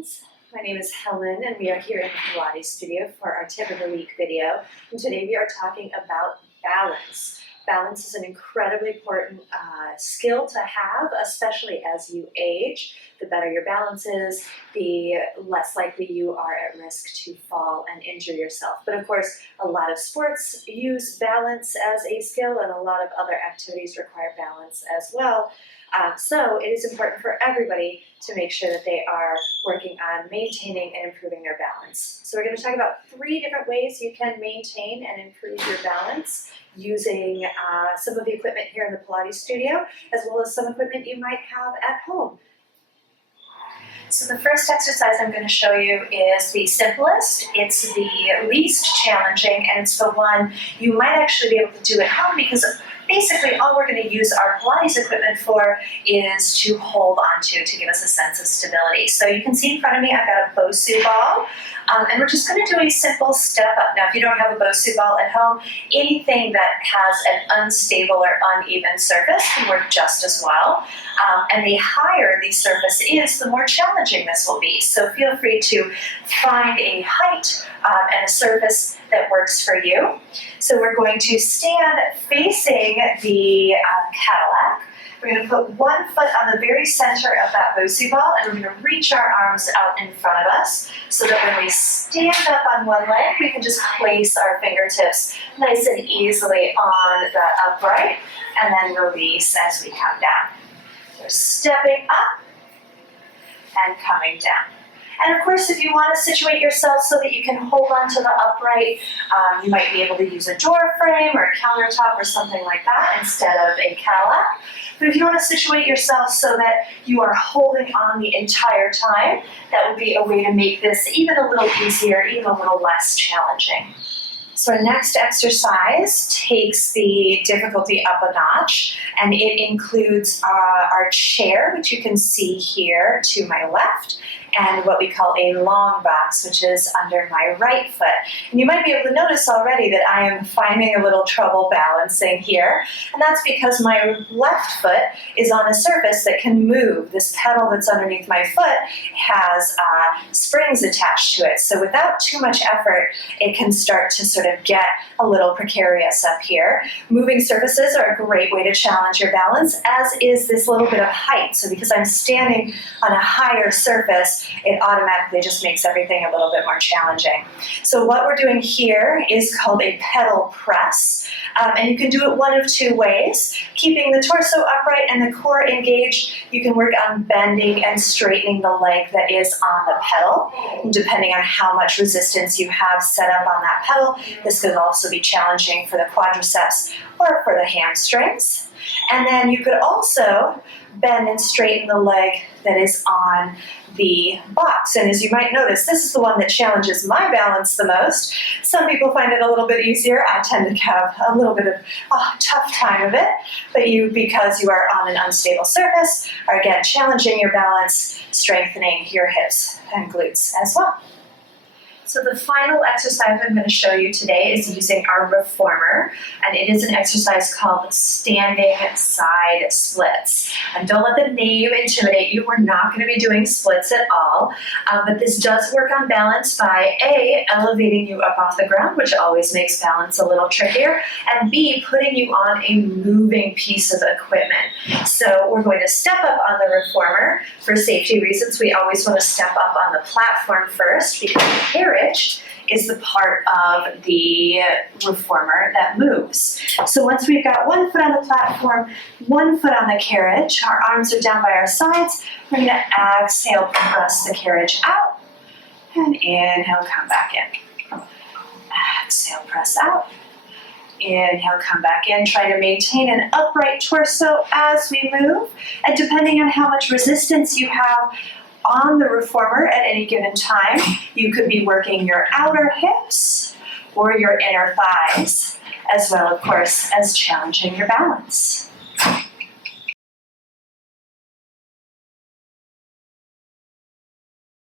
friends. My name is Helen and we are here in the Pilates studio for our tip of the week video. And today we are talking about balance. Balance is an incredibly important skill to have, especially as you age. The better your balance is, the less likely you are at risk to fall and injure yourself. But of course, a lot of sports use balance as a skill and a lot of other activities require balance as well. So it is important for everybody to make sure that they are working on maintaining and improving their balance. So we're going to talk about 3 different ways you can maintain and improve your balance using some of the equipment here in the Pilates studio, as well as some equipment you might have at home. So the first exercise I'm going to show you is the simplest, it's the least challenging, and it's the one you might actually be able to do at home because basically all we're going to use our Pilates equipment for is to hold onto to give us a sense of stability. So you can see in front of me I've got a Bosu ball, and we're just going to do a simple step up. Now if you don't have a Bosu ball at home, anything that has an unstable or uneven surface can work just as well. And the higher the surface is, the more challenging this will be. So feel free to find a height and a surface that works for you. So we're going to stand facing the Cadillac. We're going to put one foot on the very center of that Bosu ball, and we're going to reach our arms out in front of us so that when we stand up on one leg, we can just place our fingertips nice and easily on the upright, and then release as we come down. We're stepping up and coming down. And of course, if you want to situate yourself so that you can hold on to the upright, you might be able to use a door frame or a countertop or something like that instead of a Cadillac. But if you want to situate yourself so that you are holding on the entire time, that would be a way to make this even a little easier, even a little less challenging. So our next exercise takes the difficulty up a notch, and it includes our chair, which you can see here to my left, and what we call a long box, which is under my right foot. And you might be able to notice already that I am finding a little trouble balancing here, and that's because my left foot is on a surface that can move. This pedal that's underneath my foot has springs attached to it, so without too much effort, it can start to sort of get a little precarious up here. Moving surfaces are a great way to challenge your balance, as is this little bit of height. So because I'm standing on a higher surface, it automatically just makes everything a little bit more challenging. So what we're doing here is called a Petal Press, and you can do it one of 2 ways. Keeping the torso upright and the core engaged, you can work on bending and straightening the leg that is on the pedal. And depending on how much resistance you have set up on that pedal, this could also be challenging for the quadriceps or for the hamstrings. And then you could also bend and straighten the leg that is on the box. And as you might notice, this is the one that challenges my balance the most. Some people find it a little bit easier. I tend to have a little bit of a tough time of it. But you, because you are on an unstable surface, are again challenging your balance, strengthening your hips and glutes as well. So the final exercise I'm going to show you today is using our reformer, and it is an exercise called standing side splits. And don't let the name intimidate you, we're not going to be doing splits at all, but this does work on balance by A, elevating you up off the ground, which always makes balance a little trickier, and B, putting you on a moving piece of equipment. So we're going to step up on the reformer. For safety reasons, we always want to step up on the platform first because the carriage is the part of the reformer that moves. So once we've got one foot on the platform, one foot on the carriage, our arms are down by our sides, we're going to exhale, press the carriage out, and inhale, come back in. Exhale, press out. Inhale, come back in. Try to maintain an upright torso as we move, and depending on how much resistance you have on the reformer at any given time, you could be working your outer hips or your inner thighs, as well, of course, as challenging your balance.